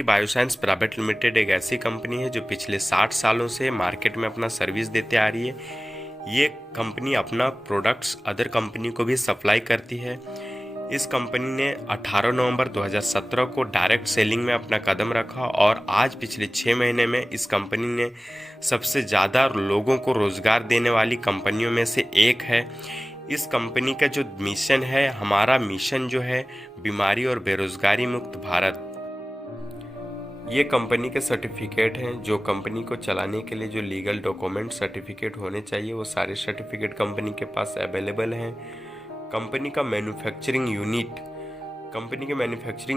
Dhanvantari bioscience private limited एक ऐसी company है जो पिछले 60 सालों से मार्केट में अपना सर्विस देते आ रही है। ये कंपनी अपना प्रोडक्ट्स अदर कंपनी को भी सप्लाई करती है। इस कंपनी ने 18 नवंबर 2017 को डायरेक्ट सेलिंग में अपना कदम रखा और आज पिछले 6 महीने में इस कंपनी ने सबसे ज़्यादा लोगों को रोज़गार देने वाली कंपनियों में से एक है। इस कंपनी का जो मिशन है, हमारा मिशन जो है बीमारी और बेरोजगारी मुक्त भारत। ये कंपनी के सर्टिफिकेट हैं जो कंपनी को चलाने के लिए जो लीगल डॉक्यूमेंट सर्टिफिकेट होने चाहिए वो सारे सर्टिफिकेट कंपनी के पास अवेलेबल हैं। कंपनी का मैन्युफैक्चरिंग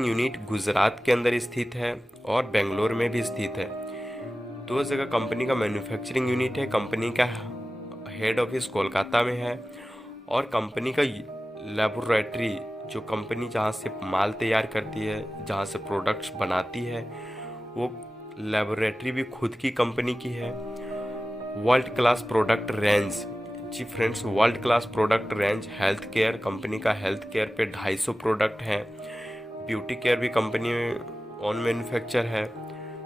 यूनिट गुजरात के अंदर स्थित है और बेंगलोर में भी स्थित है। 2 जगह कंपनी का मैन्युफैक्चरिंग यूनिट है। कंपनी का हेड ऑफिस कोलकाता में है और कंपनी का लेबोरेटरी जो कंपनी जहाँ से माल तैयार करती है, जहाँ से प्रोडक्ट्स बनाती है, वो लेबोरेटरी भी खुद की कंपनी की है। वर्ल्ड क्लास प्रोडक्ट रेंज, जी friends, world class product range health care, company का हेल्थ केयर पे 250 प्रोडक्ट हैं। ब्यूटी केयर भी कंपनी ऑन मैन्युफैक्चर है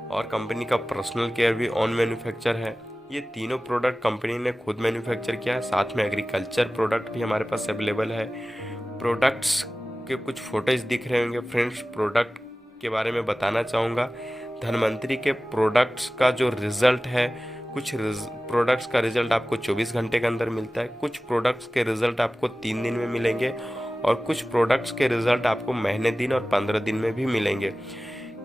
और कंपनी का पर्सनल केयर भी ऑन मैन्युफैक्चर है। ये तीनों प्रोडक्ट कंपनी ने खुद मैन्युफैक्चर किया है। साथ में एग्रीकल्चर प्रोडक्ट भी हमारे पास अवेलेबल है। प्रोडक्ट्स के कुछ फोटोज दिख रहे होंगे फ्रेंड्स। प्रोडक्ट के बारे में बताना चाहूँगा, धन्वंतरी के प्रोडक्ट्स का जो रिज़ल्ट है, कुछ प्रोडक्ट्स का रिज़ल्ट आपको 24 घंटे के अंदर मिलता है, कुछ प्रोडक्ट्स के रिज़ल्ट आपको 3 दिन में मिलेंगे और कुछ प्रोडक्ट्स के रिज़ल्ट आपको महीने दिन और 15 दिन में भी मिलेंगे।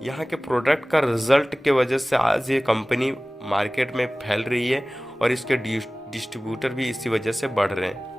यहाँ के प्रोडक्ट का रिज़ल्ट के वजह से आज ये कंपनी मार्केट में फैल रही है और इसके डिस्ट्रीब्यूटर भी इसी वजह से बढ़ रहे हैं।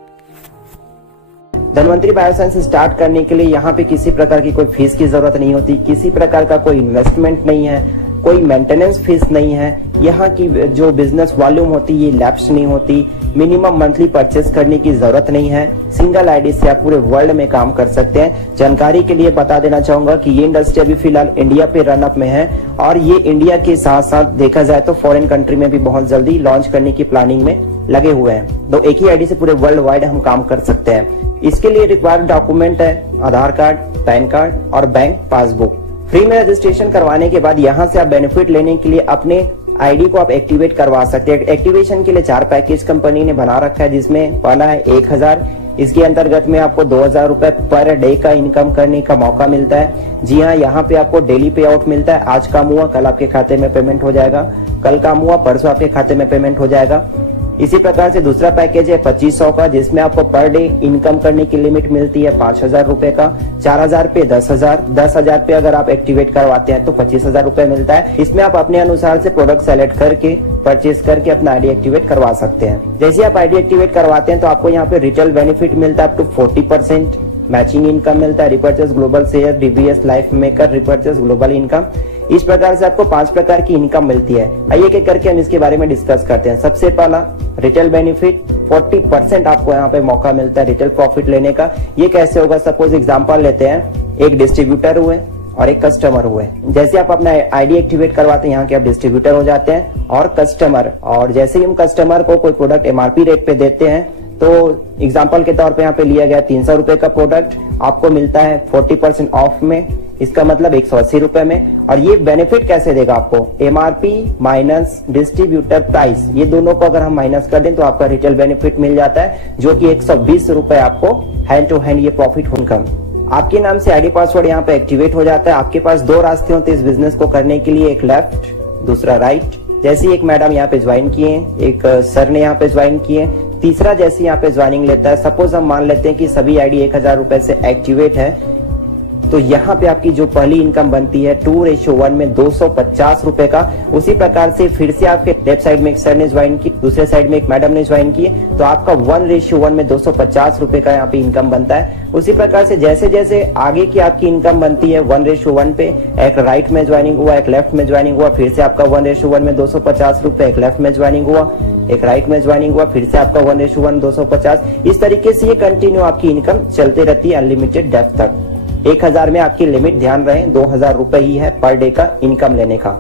धन्वंतरी बायोसाइंस स्टार्ट करने के लिए यहाँ पे किसी प्रकार की कोई फीस की जरूरत नहीं होती, किसी प्रकार का कोई इन्वेस्टमेंट नहीं है, कोई मेंटेनेंस फीस नहीं है। यहाँ की जो बिजनेस वॉल्यूम होती है ये लैप्स नहीं होती, मिनिमम मंथली परचेस करने की जरूरत नहीं है। सिंगल आईडी से आप पूरे वर्ल्ड में काम कर सकते हैं। जानकारी के लिए बता देना चाहूंगा कि ये इंडस्ट्री अभी फिलहाल इंडिया पे रन अप में है और ये इंडिया के साथ साथ देखा जाए तो फॉरेन कंट्री में भी बहुत जल्दी लॉन्च करने की प्लानिंग में लगे हुए हैं। तो एक ही आईडी से पूरे वर्ल्ड वाइड हम काम कर सकते हैं। इसके लिए रिक्वायर्ड डॉक्यूमेंट है आधार कार्ड, पैन कार्ड और बैंक पासबुक। फ्री में रजिस्ट्रेशन करवाने के बाद यहाँ से आप बेनिफिट लेने के लिए अपने आईडी को आप एक्टिवेट करवा सकते हैं। एक्टिवेशन के लिए 4 पैकेज कंपनी ने बना रखा है, जिसमें पहला है 1000। इसके अंतर्गत में आपको 2000 रुपए पर डे का इनकम करने का मौका मिलता है। जी हाँ, यहाँ पे आपको डेली पे आउट मिलता है। आज काम हुआ कल आपके खाते में पेमेंट हो जाएगा, कल काम हुआ परसों आपके खाते में पेमेंट हो जाएगा। इसी प्रकार से दूसरा पैकेज है 2500 का, जिसमें आपको पर डे इनकम करने की लिमिट मिलती है 5000 रुपए का। 4000 पे 10,000, 10,000 पे अगर आप एक्टिवेट करवाते हैं तो 25,000 रुपए मिलता है। इसमें आप अपने अनुसार से प्रोडक्ट सेलेक्ट करके परचेज करके अपना आईडी एक्टिवेट करवा सकते हैं। जैसे आप आईडी एक्टिवेट करवाते हैं तो आपको यहाँ पे रिटेल बेनिफिट मिलता है अप टू 40%, मैचिंग इनकम मिलता है, repurchase global share, DVS life maker, repurchase global income. इस प्रकार से आपको 5 प्रकार की इनकम मिलती है। आइए एक करके हम इसके बारे में डिस्कस करते हैं। सबसे पहला रिटेल बेनिफिट, 40% आपको यहाँ पे मौका मिलता है रिटेल प्रॉफिट लेने का। ये कैसे होगा? सपोज एग्जांपल लेते हैं, एक डिस्ट्रीब्यूटर हुए और एक कस्टमर हुए। जैसे आप अपना आईडी एक्टिवेट करवाते हैं, यहाँ के आप डिस्ट्रीब्यूटर हो जाते हैं और कस्टमर। और जैसे ही हम कस्टमर को कोई प्रोडक्ट एमआरपी रेट पे देते हैं तो एग्जांपल के तौर पे यहाँ पे लिया गया 300 रुपए का प्रोडक्ट आपको मिलता है 40% ऑफ में, इसका मतलब 180 रुपए में। और ये बेनिफिट कैसे देगा आपको? एमआरपी माइनस डिस्ट्रीब्यूटर प्राइस, ये दोनों को अगर हम माइनस कर दें तो आपका रिटेल बेनिफिट मिल जाता है, जो कि 120 रुपए आपको हैंड टू हैंड ये प्रॉफिट इनकम। आपके नाम से आईडी पासवर्ड यहाँ पे एक्टिवेट हो जाता है। आपके पास 2 रास्ते होते हैं इस बिजनेस को करने के लिए, एक लेफ्ट दूसरा राइट। जैसे एक मैडम यहाँ पे ज्वाइन किए, एक सर ने यहाँ पे ज्वाइन किए, तीसरा जैसे यहाँ पे ज्वाइनिंग लेता है। सपोज हम मान लेते हैं कि सभी आईडी 1000 रुपए से एक्टिवेट है, तो यहाँ पे आपकी जो पहली इनकम बनती है 2:1 में 250 रुपए का। उसी प्रकार से फिर से आपके लेफ्ट साइड में एक सर ने ज्वाइन की, दूसरे साइड में एक मैडम ने ज्वाइन की, तो आपका 1:1 में 250 रुपए का यहाँ पे इनकम बनता है। उसी प्रकार से जैसे जैसे आगे की आपकी इनकम बनती है 1:1 पे, एक राइट में ज्वाइनिंग हुआ, एक लेफ्ट में ज्वाइनिंग हुआ, फिर से आपका 1:1 में 250 रुपए, एक लेफ्ट में ज्वाइनिंग हुआ, एक राइट में ज्वाइनिंग हुआ, फिर से आपका 1:1 250। इस तरीके से ये कंटिन्यू आपकी इनकम चलते रहती है अनलिमिटेड डेप्थ तक। 1000 में आपकी लिमिट ध्यान रहे 2000 रुपए ही है पर डे का इनकम लेने का।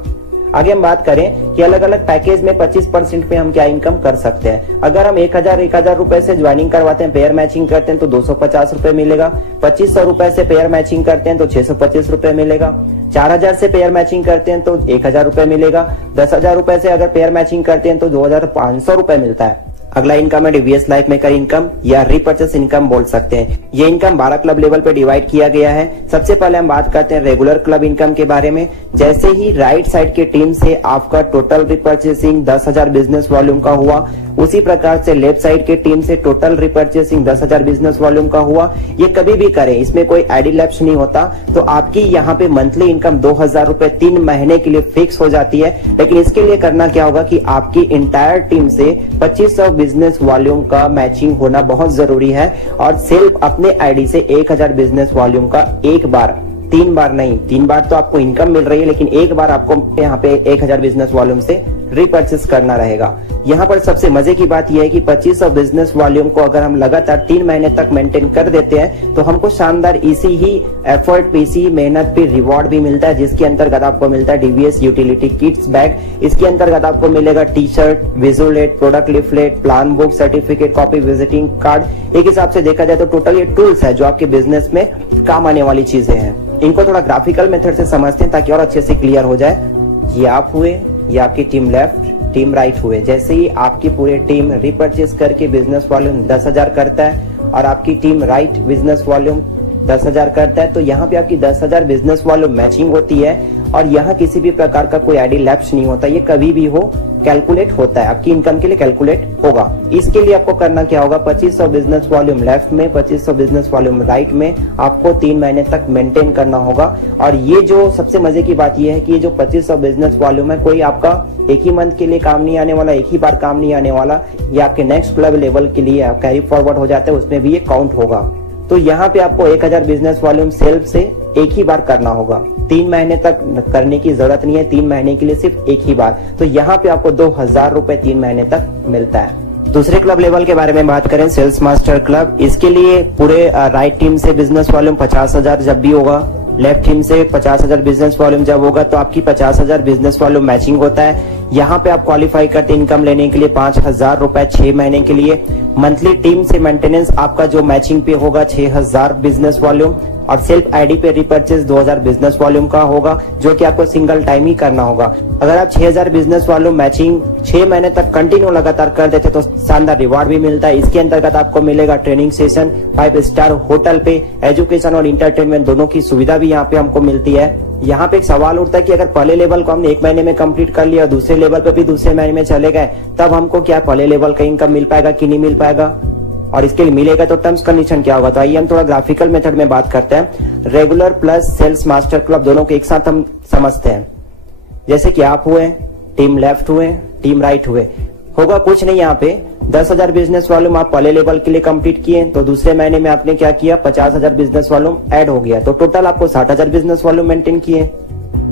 आगे हम बात करें कि अलग अलग पैकेज में 25% पे हम क्या इनकम कर सकते हैं। अगर हम 1000 रुपए से ज्वाइनिंग करवाते हैं, पेयर मैचिंग करते हैं तो 250 रुपए मिलेगा। 2500 रुपए से पेयर मैचिंग करते हैं तो 625 रुपए मिलेगा। 4000 से पेयर मैचिंग करते हैं तो 1000 रुपए मिलेगा। 10,000 रुपए से अगर पेयर मैचिंग करते हैं तो 2500 रुपए मिलता है। अगला इनकम है डीवीएस लाइफ मेकर इनकम या रीपर्चेस इनकम बोल सकते हैं। ये इनकम 12 क्लब लेवल पे डिवाइड किया गया है। सबसे पहले हम बात करते हैं रेगुलर क्लब इनकम के बारे में। जैसे ही राइट साइड की टीम से आपका टोटल रिपर्चेसिंग 10,000 बिजनेस वॉल्यूम का हुआ, उसी प्रकार से लेफ्ट साइड की टीम से टोटल रिपर्चेसिंग 10,000 बिजनेस वॉल्यूम का हुआ। ये कभी भी करें, इसमें कोई आईडी लैप्स नहीं होता। तो आपकी यहाँ पे मंथली इनकम 2,000 रुपए 3 महीने के लिए फिक्स हो जाती है। लेकिन इसके लिए करना क्या होगा कि आपकी इंटायर टीम से 2500 बिजनेस वॉल्यूम का मैचिंग होना बहुत जरूरी है और सिर्फ अपने आईडी से 1000 बिजनेस वॉल्यूम का एक बार, 3 बार नहीं, 3 बार तो आपको इनकम मिल रही है, लेकिन एक बार आपको यहाँ पे 1000 बिजनेस वॉल्यूम से रीपर्चेस करना रहेगा। यहाँ पर सबसे मजे की बात यह है कि 2500 बिजनेस वॉल्यूम को अगर हम लगातार 3 महीने तक मेंटेन कर देते हैं तो हमको शानदार इसी ही एफर्ट पे, इसी मेहनत पे रिवॉर्ड भी मिलता है, जिसके अंतर्गत आपको मिलता है डीवीएस यूटिलिटी किट्स बैग। इसके अंतर्गत आपको मिलेगा टी शर्ट, विजुअलेट, product leaflet, plan book, certificate copy, visiting card. एक हिसाब से देखा जाए तो टोटल ये टूल्स है जो आपके बिजनेस में काम आने वाली चीजें हैं। इनको थोड़ा ग्राफिकल मेथड से समझते हैं ताकि और अच्छे से क्लियर हो जाए। ये आप हुए, ये आपकी टीम लेफ्ट, टीम राइट हुए। जैसे ही आपकी पूरी टीम रिपर्चेस करके बिजनेस वॉल्यूम 10,000 करता है और आपकी टीम राइट बिजनेस वॉल्यूम 10,000 करता है, तो यहाँ पे आपकी 10,000 बिजनेस वॉल्यूम मैचिंग होती है और यहाँ किसी भी प्रकार का कोई आईडी लैप्स नहीं होता। ये कभी भी हो कैलकुलेट होता है, आपकी इनकम के लिए कैलकुलेट होगा। इसके लिए आपको करना क्या होगा, 2500 बिजनेस वॉल्यूम लेफ्ट में, 2500 बिजनेस वॉल्यूम राइट में आपको 3 महीने तक मेंटेन करना होगा। और ये जो सबसे मजे की बात ये है कि ये जो 2500 बिजनेस वॉल्यूम है, कोई आपका एक ही मंथ के लिए काम नहीं आने वाला, एक ही बार काम नहीं आने वाला। ये आपके नेक्स्ट क्लब लेवल के लिए आप कैरी फॉरवर्ड हो जाते हैं, उसमें भी ये काउंट होगा। तो यहाँ पे आपको 1000 बिजनेस वॉल्यूम सेल्फ से एक ही बार करना होगा, 3 महीने तक करने की जरूरत नहीं है, 3 महीने के लिए सिर्फ एक ही बार। तो यहाँ पे आपको 2000 रुपए 3 महीने तक मिलता है। दूसरे क्लब लेवल के बारे में बात करें, सेल्स मास्टर क्लब। इसके लिए पूरे राइट टीम से बिजनेस वॉल्यूम 50,000 जब भी होगा, लेफ्ट टीम से 50,000 बिजनेस वॉल्यूम जब होगा, तो आपकी 50,000 बिजनेस वॉल्यूम मैचिंग होता है। यहाँ पे आप क्वालिफाई करते इनकम लेने के लिए 5,000 रुपए 6 महीने के लिए। मंथली टीम से मेंटेनेंस आपका जो मैचिंग पे होगा 6,000 बिजनेस वॉल्यूम और सेल्फ आईडी पे रिपर्चेस 2,000 बिजनेस वॉल्यूम का होगा, जो कि आपको सिंगल टाइम ही करना होगा। अगर आप 6,000 बिजनेस वॉल्यूम मैचिंग 6 महीने तक कंटिन्यू लगातार कर देते तो शानदार रिवार्ड भी मिलता है। इसके अंतर्गत आपको मिलेगा ट्रेनिंग सेशन, 5 स्टार होटल पे, एजुकेशन और इंटरटेनमेंट दोनों की सुविधा भी यहाँ पे हमको मिलती है। यहाँ पे एक सवाल उठता है कि अगर पहले लेवल को हमने 1 महीने में कंप्लीट कर लिया, दूसरे लेवल पे भी दूसरे महीने में चले गए, तब हमको क्या पहले लेवल का इनकम मिल पाएगा कि नहीं मिल पाएगा, और इसके लिए मिलेगा तो टर्म्स कंडीशन क्या होगा। तो आइए हम थोड़ा ग्राफिकल मेथड में बात करते हैं। Regular plus sales master club दोनों को एक साथ हम समझते हैं। जैसे कि आप हुए, टीम लेफ्ट हुए, टीम राइट हुए, होगा कुछ नहीं। यहाँ पे 10,000 बिजनेस वॉल्यूम आप पहले लेवल के लिए कंप्लीट किए, तो दूसरे महीने में आपने क्या किया, 50,000 बिजनेस वॉल्यूम ऐड हो गया, तो टोटल आपको 60,000 बिजनेस वॉल्यूम मेंटेन किए।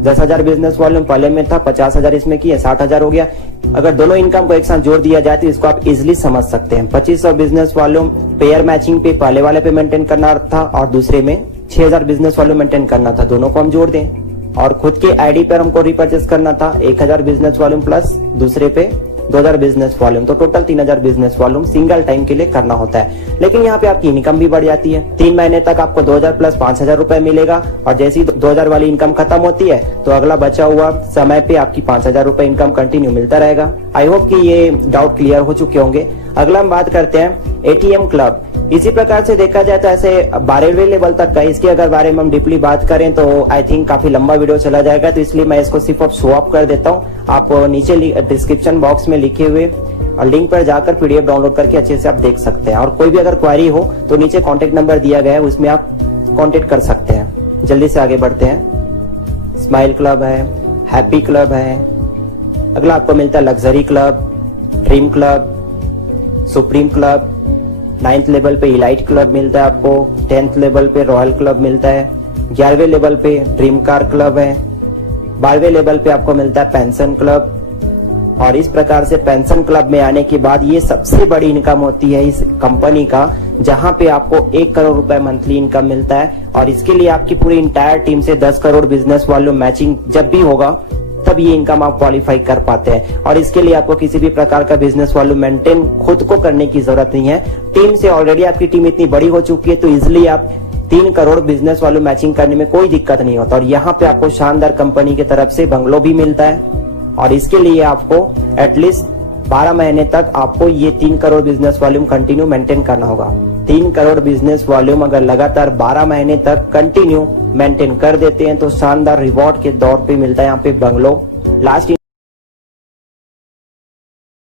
10,000 बिजनेस वॉल्यूम पहले में था, 50,000 इसमें किए, 60,000 हो गया। अगर दोनों इनकम को एक साथ जोड़ दिया जाए तो इसको आप इजिली समझ सकते हैं। 2500 बिजनेस वॉल्यूम पेयर मैचिंग पे पहले वाले पे मेंटेन करना था और दूसरे में 6,000 बिजनेस वॉल्यूम मेंटेन करना था, दोनों को हम जोड़ दें। और खुद के आईडी पर हमको रिपर्चेस करना था 1000 बिजनेस वॉल्यूम प्लस दूसरे पे 2000 बिजनेस वॉल्यूम, तो total 3000 business volume single time के लिए करना होता है। लेकिन यहाँ पे आपकी इनकम भी बढ़ जाती है। 3 महीने तक आपको 2000 प्लस 5000 रुपए मिलेगा और जैसे ही 2000 वाली इनकम खत्म होती है तो अगला बचा हुआ समय पे आपकी 5000 रुपए इनकम कंटिन्यू मिलता रहेगा। आई होप कि ये डाउट क्लियर हो चुके होंगे। अगला हम बात करते हैं एटीएम क्लब। इसी प्रकार से देखा जाए तो ऐसे 12वें लेवल तक का, इसके अगर बारे में हम डीपली बात करें तो आई थिंक काफी लंबा वीडियो चला जाएगा, तो इसलिए मैं इसको सिर्फ अब शो अप कर देता हूँ। आप नीचे डिस्क्रिप्शन बॉक्स में लिखे हुए और लिंक पर जाकर पीडीएफ डाउनलोड करके अच्छे से आप देख सकते हैं। और कोई भी अगर क्वेरी हो तो नीचे कॉन्टेक्ट नंबर दिया गया है, उसमें आप कॉन्टेक्ट कर सकते हैं। जल्दी से आगे बढ़ते हैं। स्माइल क्लब है, हैप्पी क्लब है। अगला आपको मिलता है luxury club, dream club, supreme club. 9th level पे इलाइट क्लब मिलता है आपको। 10th लेवल पे रॉयल क्लब मिलता है। 11वें लेवल पे ड्रीम कार क्लब है। 12वें लेवल पे आपको मिलता है पेंशन क्लब। और इस प्रकार से पेंशन क्लब में आने के बाद ये सबसे बड़ी इनकम होती है इस कंपनी का, जहां पे आपको 1 करोड़ रुपए मंथली इनकम मिलता है। और इसके लिए आपकी पूरी इंटायर टीम से 10 करोड़ बिजनेस वॉल्यूम मैचिंग जब भी होगा तब ये इनकम आप क्वालिफाई कर पाते हैं। और इसके लिए आपको किसी भी प्रकार का बिजनेस वॉल्यूम मेंटेन खुद को करने की जरूरत नहीं है। टीम से ऑलरेडी आपकी टीम इतनी बड़ी हो चुकी है, तो इजिली आप 3 करोड़ बिजनेस वॉल्यूम मैचिंग करने में कोई दिक्कत नहीं होता। और यहाँ पे आपको शानदार कंपनी की तरफ से बंगलो भी मिलता है, और इसके लिए आपको एटलीस्ट 12 महीने तक आपको ये 3 crore business volume continue maintain करना होगा। 3 करोड़ बिजनेस वॉल्यूम अगर लगातार 12 महीने तक कंटिन्यू मेंटेन कर देते हैं तो शानदार रिवॉर्ड के दौर पे मिलता है यहाँ पे बंगलो। लास्ट